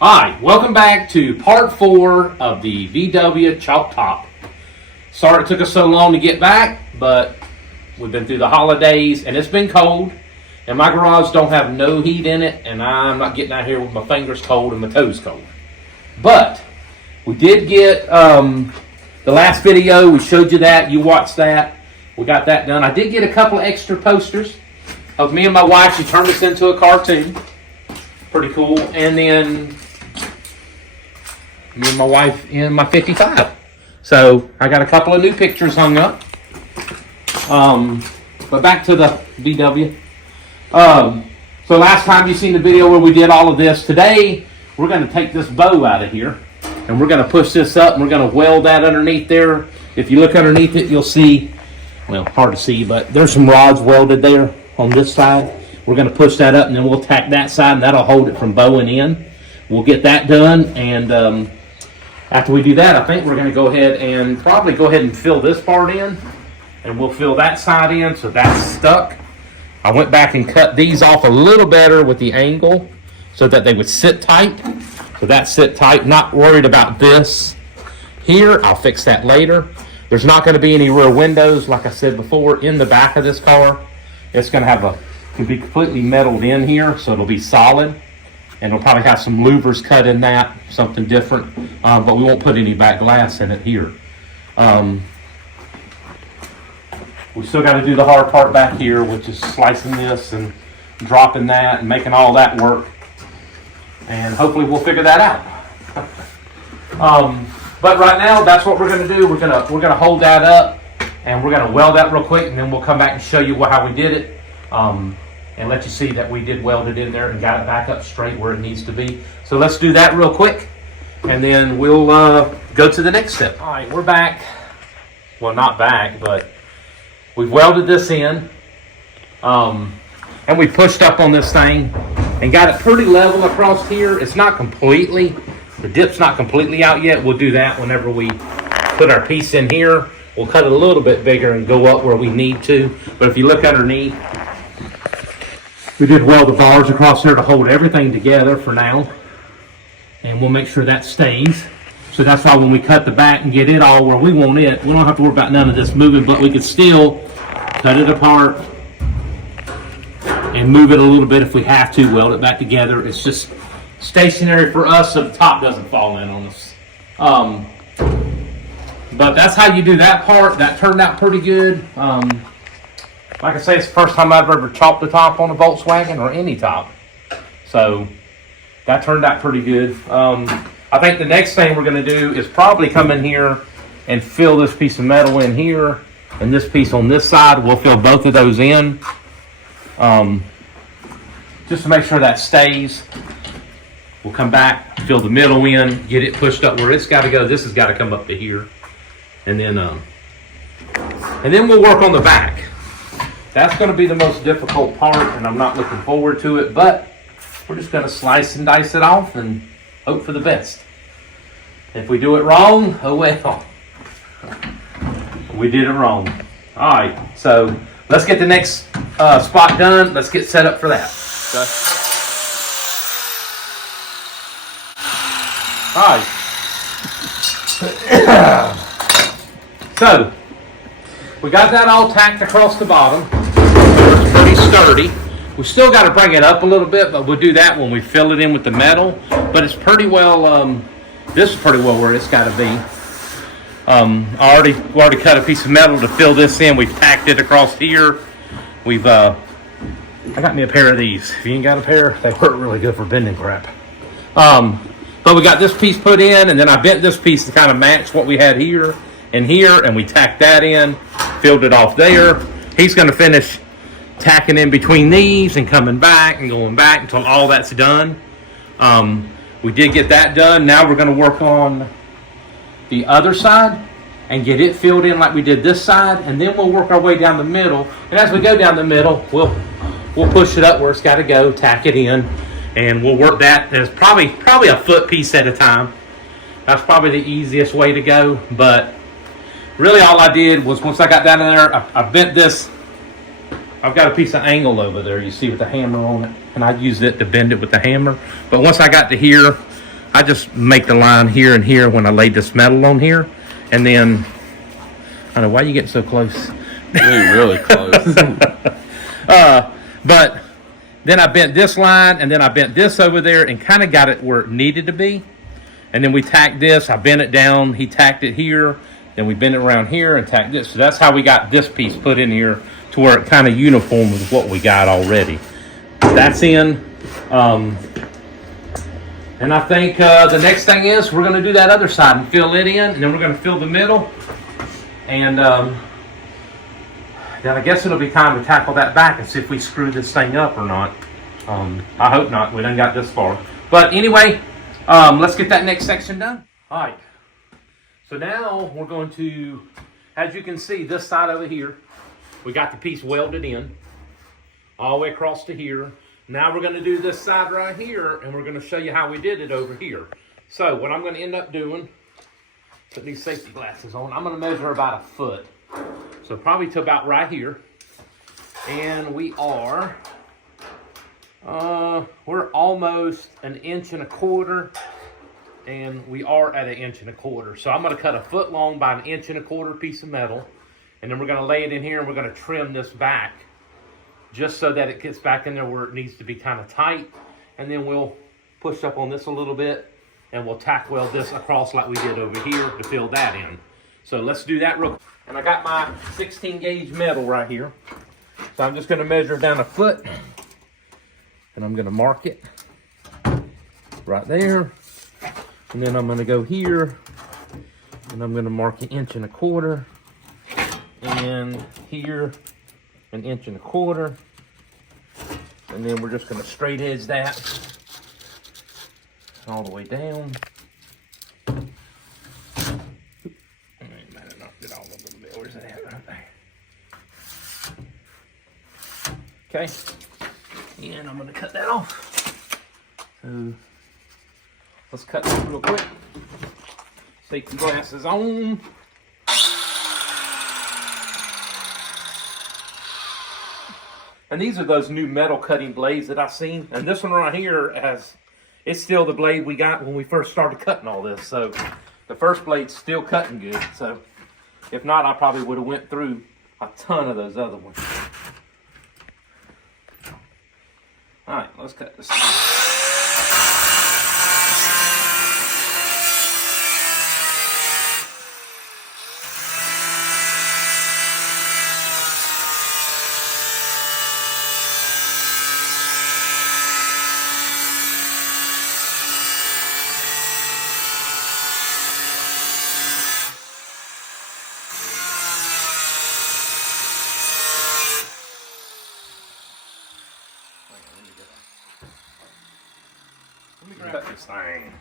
Hi, welcome back to part 4 of the VW Top. Sorry it took us so long to get back, but we've been through the holidays and it's been cold. And my garage don't have no heat in it, and I'm not getting out here with my fingers cold and my toes cold. But we did get the last video, we showed you that, you watched that. We got that done. I did get a couple of extra posters of me and my wife. She turned this into a cartoon. Pretty cool. And then me and my wife in my 55. So I got a couple of new pictures hung up. But back to the VW. So last time you seen the video where we did all of this. Today we're going to take this bow out of here and we're going to push this up and we're going to weld that underneath there. If you look underneath it, you'll see, well, hard to see, but there's some rods welded there on this side. We're going to push that up and then we'll tack that side and that'll hold it from bowing in. We'll get that done, and after we do that, I think we're going to go ahead and probably go ahead and fill this part in, and we'll fill that side in so that's stuck. I went back and cut these off a little better with the angle so that they would sit tight. So that sit tight, not worried about this here. I'll fix that later. There's not going to be any rear windows, like I said before, in the back of this car. It's going to have it'll be completely metaled in here, so it'll be solid. And it'll probably have some louvers cut in that, something different. But we won't put any back glass in it here. We still got to do the hard part back here, which is slicing this and dropping that and making all that work. And hopefully we'll figure that out. But right now, that's what we're going to do. We're gonna hold that up and we're going to weld that real quick, and then we'll come back and show you how we did it. And let you see that we did weld it in there and got it back up straight where it needs to be. So let's do that real quick, and then we'll go to the next step. All right, we're back. Well, not back, but we've welded this in, and we pushed up on this thing and got it pretty level across here. It's not completely, the dip's not completely out yet. We'll do that whenever we put our piece in here. We'll cut it a little bit bigger and go up where we need to. But if you look underneath, we did weld the bars across there to hold everything together for now. And we'll make sure that stays. So that's why when we cut the back and get it all where we want it, we don't have to worry about none of this moving, but we could still cut it apart and move it a little bit if we have to, weld it back together. It's just stationary for us so the top doesn't fall in on us. But that's how you do that part. That turned out pretty good. Like I say, it's the first time I've ever chopped the top on a Volkswagen or any top. So that turned out pretty good. I think the next thing we're going to do is probably come in here and fill this piece of metal in here and this piece on this side. We'll fill both of those in just to make sure that stays. We'll come back, fill the middle in, get it pushed up where it's got to go. This has got to come up to here. And then we'll work on the back. That's going to be the most difficult part, and I'm not looking forward to it, but we're just going to slice and dice it off and hope for the best. If we do it wrong, oh well. We did it wrong. All right, so let's get the next spot done. Let's get set up for that. Okay. All right. So, we got that all tacked across the bottom. It's pretty sturdy. We still got to bring it up a little bit, but we'll do that when we fill it in with the metal. But it's pretty well, this is pretty well where it's got to be. We already cut a piece of metal to fill this in. We've tacked it across here. I got me a pair of these. If you ain't got a pair, they work really good for bending crap. But we got this piece put in, and then I bent this piece to kind of match what we had here and here, and we tacked that in, filled it off there. He's going to finish tacking in between these and coming back and going back until all that's done. We did get that done. Now we're going to work on the other side and get it filled in like we did this side, and then we'll work our way down the middle. And as we go down the middle, we'll push it up where it's got to go, tack it in, and we'll work that as probably a foot piece at a time. That's probably the easiest way to go, but really all I did was once I got down in there, I bent this. I've got a piece of angle over there, you see, with the hammer on it, and I used it to bend it with the hammer. But once I got to here, I just make the line here and here when I lay this metal on here, and then I don't know why you getting so close. Really close. But then I bent this line, and then I bent this over there, and kind of got it where it needed to be. And then we tacked this. I bent it down. He tacked it here. Then we bent it around here and tacked this. So that's how we got this piece put in here to where it kind of uniform with what we got already. That's in. And I think the next thing is we're going to do that other side and fill it in, and then we're going to fill the middle. And then I guess it'll be time to tackle that back and see if we screw this thing up or not. I hope not. We done got this far. But anyway, let's get that next section done. All right. So now we're going to, as you can see, this side over here, we got the piece welded in all the way across to here. Now we're going to do this side right here, and we're going to show you how we did it over here. So what I'm going to end up doing, put these safety glasses on, I'm going to measure about 1 foot. So probably to about right here. And we are, we're almost 1.25 inches, and we are at 1.25 inches. So I'm going to cut 1 foot long by 1.25 inches piece of metal, and then we're going to lay it in here, and we're going to trim this back just so that it gets back in there where it needs to be kind of tight. And then we'll push up on this a little bit, and we'll tack weld this across like we did over here to fill that in. So let's do that real quick. And I got my 16 gauge metal right here. So I'm just going to measure down 1 foot, and I'm going to mark it right there. And then I'm going to go here, and I'm going to mark 1.25 inches, and here 1.25 inches. And then we're just going to straight edge that all the way down. Where's that at? Right there. Okay. And I'm going to cut that off. So let's cut this real quick. Safety glasses on. And these are those new metal cutting blades that I've seen. And this one right here it's still the blade we got when we first started cutting all this. So the first blade's still cutting good. So if not, I probably would have went through a ton of those other ones. All right, let's cut this off. Let me cut this thing.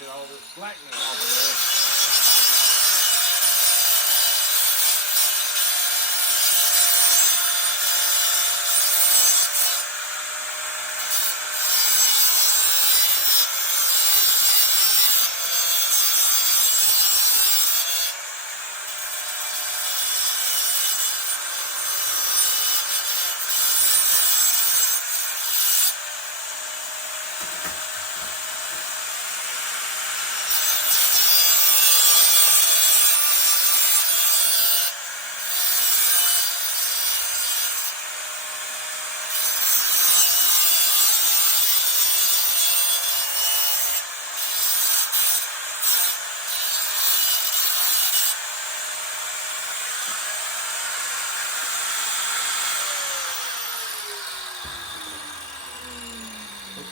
Get all this slackness off of there.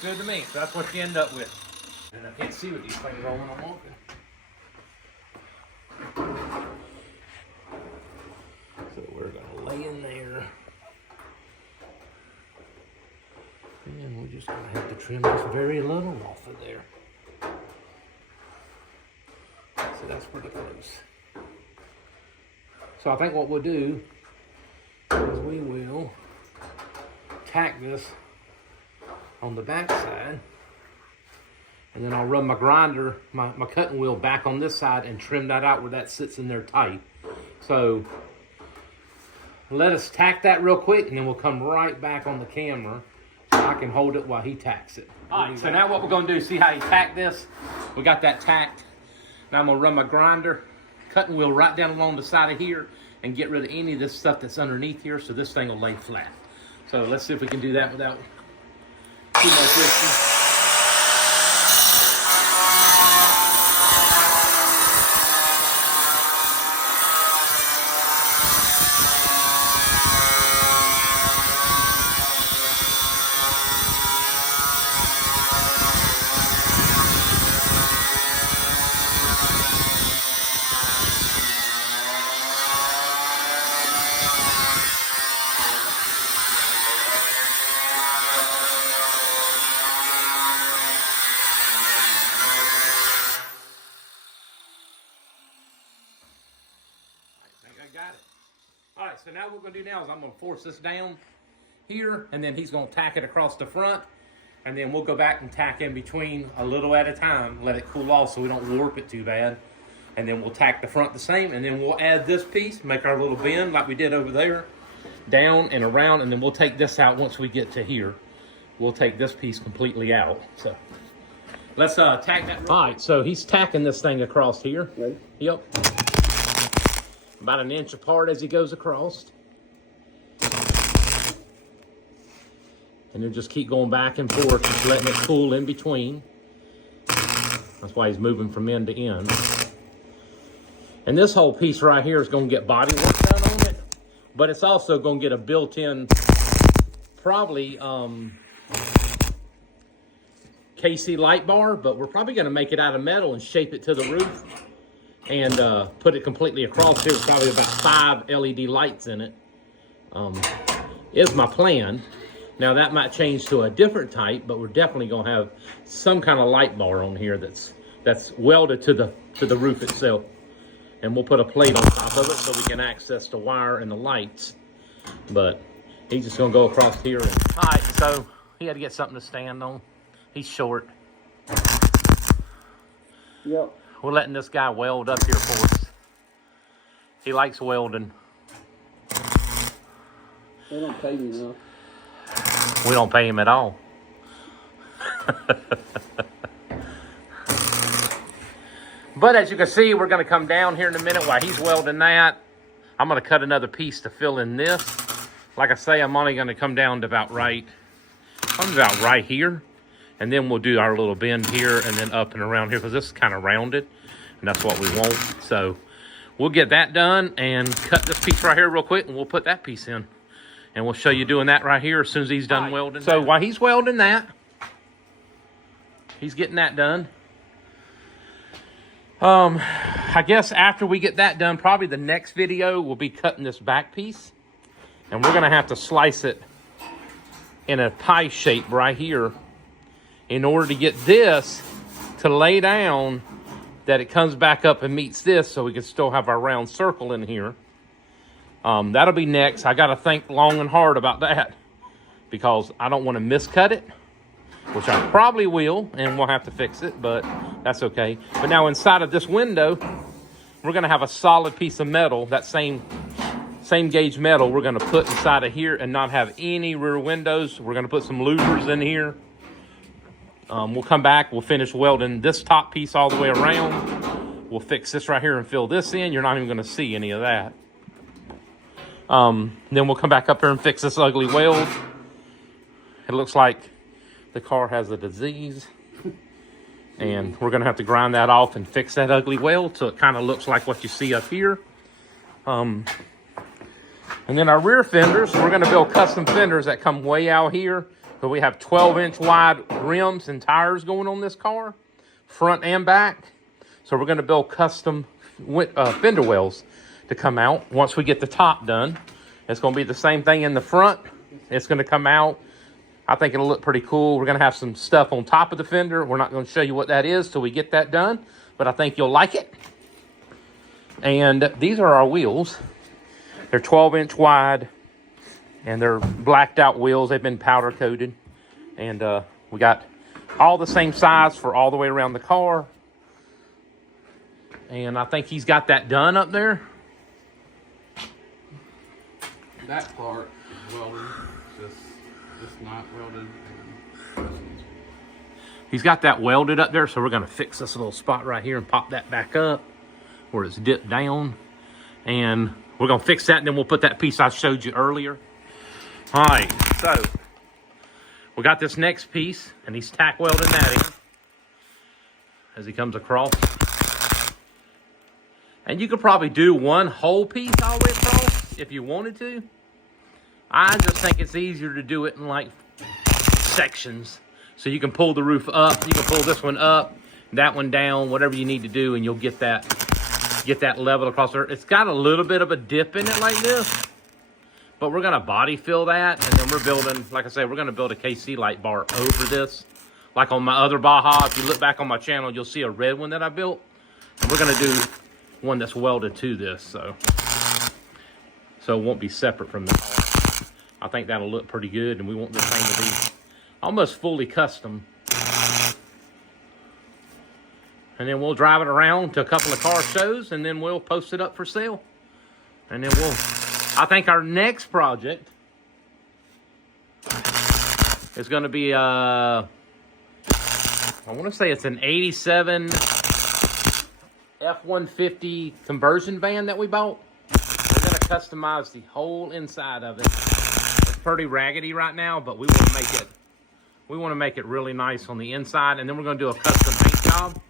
good to me. So that's what you end up with. And I can't see with these things rolling. I'm walking. So we're gonna lay in there. And we're just gonna have to trim this very little off of there. So that's pretty close. So I think what we'll do is we will tack this on the back side, and then I'll run my grinder, my cutting wheel back on this side and trim that out where that sits in there tight. So let us tack that real quick, and then we'll come right back on the camera so I can hold it while he tacks it. All right, so now what we're gonna do, see how he tacked this? We got that tacked. Now I'm gonna run my grinder, cutting wheel right down along the side of here and get rid of any of this stuff that's underneath here so this thing will lay flat. So let's see if we can do that without too much friction. Got it. All right, so now what we're gonna do now is I'm gonna force this down here, and then he's gonna tack it across the front, and then we'll go back and tack in between a little at a time, let it cool off so we don't warp it too bad. And then we'll tack the front the same, and then we'll add this piece, make our little bend like we did over there, down and around, and then we'll take this out once we get to here. We'll take this piece completely out. So let's tack that. All right, so he's tacking this thing across here. Ready? Yep. About an inch apart as he goes across. And then just keep going back and forth, just letting it cool in between. That's why he's moving from end to end. And this whole piece right here is going to get body work done on it, but it's also going to get a built-in, probably KC light bar, but we're probably going to make it out of metal and shape it to the roof. And put it completely across here. Probably about 5 LED lights in it. Is my plan. Now that might change to a different type, but we're definitely gonna have some kind of light bar on here that's welded to the roof itself. And we'll put a plate on top of it so we can access the wire and the lights. But he's just gonna go across here. And... All right, so he had to get something to stand on. He's short. Yep. We're letting this guy weld up here for us. He likes welding. They don't pay me enough. We don't pay him at all. But as you can see, we're going to come down here in a minute while he's welding that. I'm going to cut another piece to fill in this. Like I say, I'm only going to come down to about right here. And then we'll do our little bend here and then up and around here because this is kind of rounded. And that's what we want. So we'll get that done and cut this piece right here real quick, and we'll put that piece in. And we'll show you doing that right here as soon as he's done welding. So while he's welding that, he's getting that done. I guess after we get that done, probably the next video will be cutting this back piece. And we're going to have to slice it in a pie shape right here in order to get this to lay down that it comes back up and meets this so we can still have our round circle in here. That'll be next. I got to think long and hard about that because I don't want to miscut it, which I probably will, and we'll have to fix it, but that's okay. But now inside of this window, we're going to have a solid piece of metal, that same gauge metal we're going to put inside of here and not have any rear windows. We're going to put some louvers in here. We'll come back, we'll finish welding this top piece all the way around. We'll fix this right here and fill this in. You're not even gonna see any of that. Then we'll come back up here and fix this ugly weld. It looks like the car has a disease. And we're gonna have to grind that off and fix that ugly weld so it kind of looks like what you see up here. And then our rear fenders, we're gonna build custom fenders that come way out here So we have 12-inch wide rims and tires going on this car, front and back. So we're going to build custom fender wells to come out once we get the top done. It's going to be the same thing in the front. It's going to come out. I think it'll look pretty cool. We're going to have some stuff on top of the fender. We're not going to show you what that is till we get that done, but I think you'll like it. And these are our wheels. They're 12-inch wide, and they're blacked out wheels. They've been powder coated. And we got all the same size for all the way around the car. And I think he's got that done up there. That part is welded, just not welded. He's got that welded up there, so we're going to fix this little spot right here and pop that back up where it's dipped down. And we're going to fix that, and then we'll put that piece I showed you earlier. All right, so we got this next piece, and he's tack welding that in as he comes across. And you could probably do one whole piece all the way across if you wanted to. I just think it's easier to do it in like sections. So you can pull the roof up, you can pull this one up, that one down, whatever you need to do, and you'll get that level across there. It's got a little bit of a dip in it like this, but we're gonna body fill that, and then we're building, like I said, we're gonna build a KC light bar over this. Like on my other Baja, if you look back on my channel, you'll see a red one that I built. And we're gonna do one that's welded to this, so it won't be separate from the car. I think that'll look pretty good, and we want this thing to be almost fully custom. And then we'll drive it around to a couple of car shows, and then we'll post it up for sale. And then I think our next project is going to be, I want to say it's an 87 F-150 conversion van that we bought. We're going to customize the whole inside of it. It's pretty raggedy right now, but we want to make it really nice on the inside, and then we're going to do a custom paint job.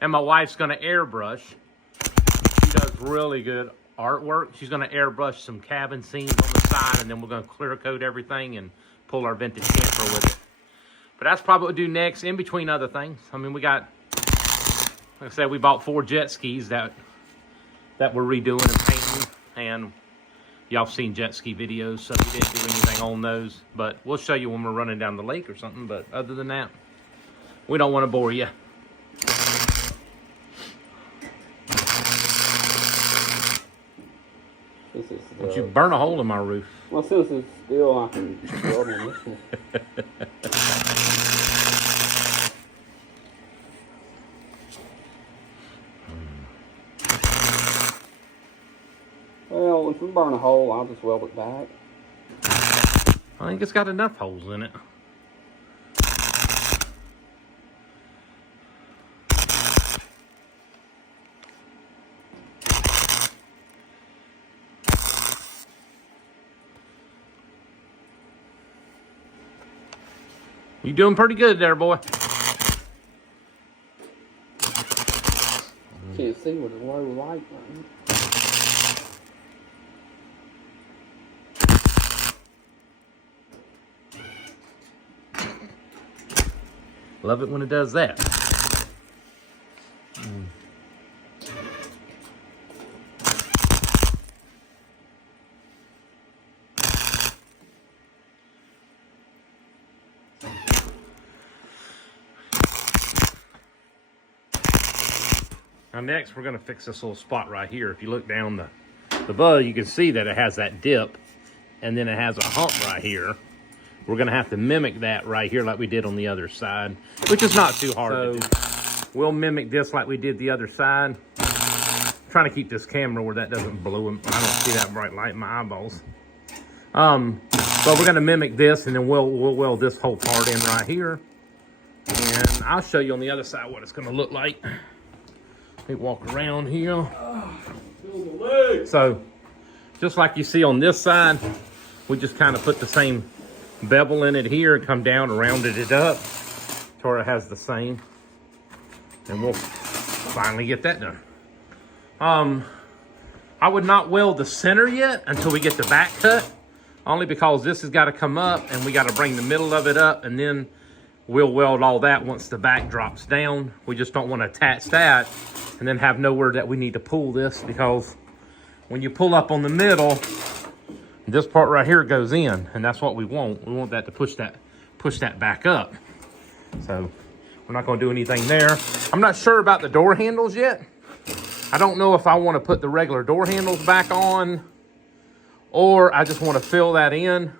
And my wife's going to airbrush. She does really good artwork. She's going to airbrush some cabin scenes on the side, and then we're going to clear coat everything and pull our vintage camper with it. But that's probably what we'll do next, in between other things. I mean, we got, like I said, we bought 4 jet skis that we're redoing and painting, and y'all have seen jet ski videos, so we didn't do anything on those. But we'll show you when we're running down the lake or something. But other than that, we don't want to bore you. Don't you burn a hole in my roof. Well, since it's still, I can weld on this one. Well, if we burn a hole, I'll just weld it back. I think it's got enough holes in it. You doing pretty good there, boy. Can't see with the low light, man. Love it when it does that. Now next, we're going to fix this little spot right here. If you look down the bud, you can see that it has that dip, and then it has a hump right here. We're going to have to mimic that right here like we did on the other side, which is not too hard to do. We'll mimic this like we did the other side. I'm trying to keep this camera where that doesn't blow him. I don't see that bright light in my eyeballs. But we're going to mimic this, and then we'll weld this whole part in right here. And I'll show you on the other side what it's going to look like. Let me walk around here. So, just like you see on this side, we just kind of put the same bevel in it here and come down and rounded it up to where it has the same. And we'll finally get that done. I would not weld the center yet until we get the back cut. only because this has got to come up and we got to bring the middle of it up, and then we'll weld all that once the back drops down. We just don't want to attach that and then have nowhere that we need to pull this, because when you pull up on the middle, this part right here goes in, and that's what we want. We want that to push that back up. So we're not going to do anything there. I'm not sure about the door handles yet. I don't know if I want to put the regular door handles back on, or I just want to fill that in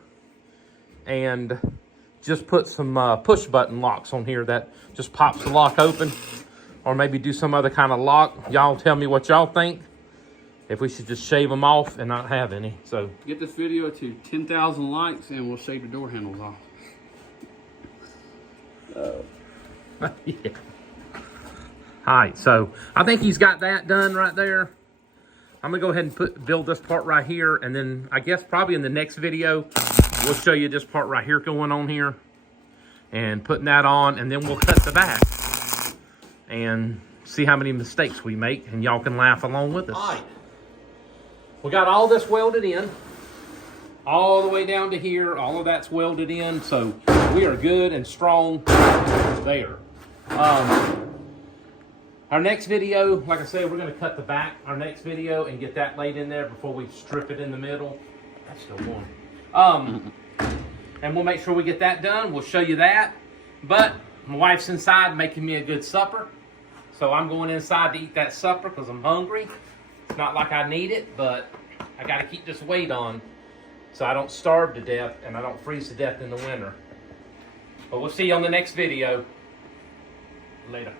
and just put some push button locks on here that just pops the lock open, or maybe do some other kind of lock. Y'all tell me what y'all think. If we should just shave them off and not have any. So Get this video to 10,000 likes and we'll shave the door handles off. yeah. All right, so I think he's got that done right there. I'm gonna go ahead and build this part right here, and then I guess probably in the next video, we'll show you this part right here going on here and putting that on, and then we'll cut the back and see how many mistakes we make, and y'all can laugh along with us. All right. We got all this welded in, all the way down to here. All of that's welded in, so we are good and strong there. Our next video, like I said, we're going to cut the back, our next video, and get that laid in there before we strip it in the middle. That's still going. And we'll make sure we get that done. We'll show you that. But my wife's inside making me a good supper, so I'm going inside to eat that supper because I'm hungry. It's not like I need it, but I got to keep this weight on so I don't starve to death and I don't freeze to death in the winter. But we'll see you on the next video. Later.